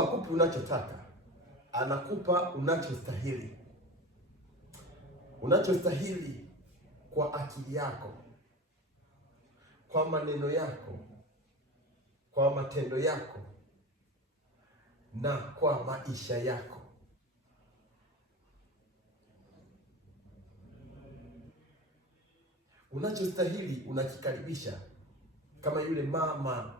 Mungu akupi unachotaka, anakupa unachostahili. Unachostahili kwa akili yako, kwa maneno yako, kwa matendo yako na kwa maisha yako. Unachostahili unakikaribisha, kama yule mama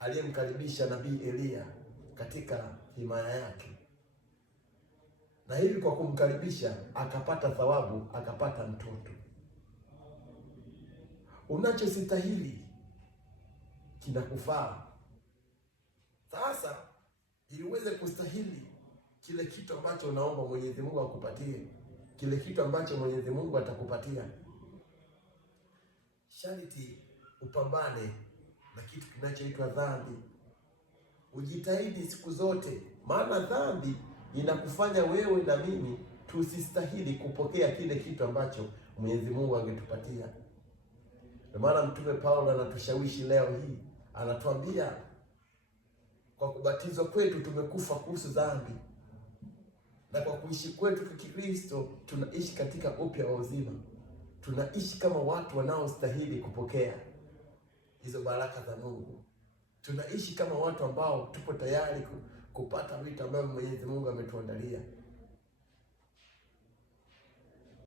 aliyemkaribisha nabii Elia katika himaya yake, na hivi kwa kumkaribisha akapata thawabu, akapata mtoto. Unachostahili kinakufaa. Sasa ili uweze kustahili kile kitu ambacho unaomba Mwenyezi Mungu akupatie, kile kitu ambacho Mwenyezi Mungu atakupatia, sharti upambane na kitu kinachoitwa dhambi. Ujitahidi siku zote, maana dhambi inakufanya wewe na mimi tusistahili kupokea kile kitu ambacho Mwenyezi Mungu angetupatia. Ndio maana Mtume Paulo anatushawishi leo hii, anatuambia kwa kubatizwa kwetu tumekufa kuhusu dhambi, na kwa kuishi kwetu Kikristo tunaishi katika upya wa uzima. Tunaishi kama watu wanaostahili kupokea hizo baraka za Mungu. Tunaishi kama watu ambao tupo tayari kupata vitu ambavyo Mwenyezi Mungu ametuandalia.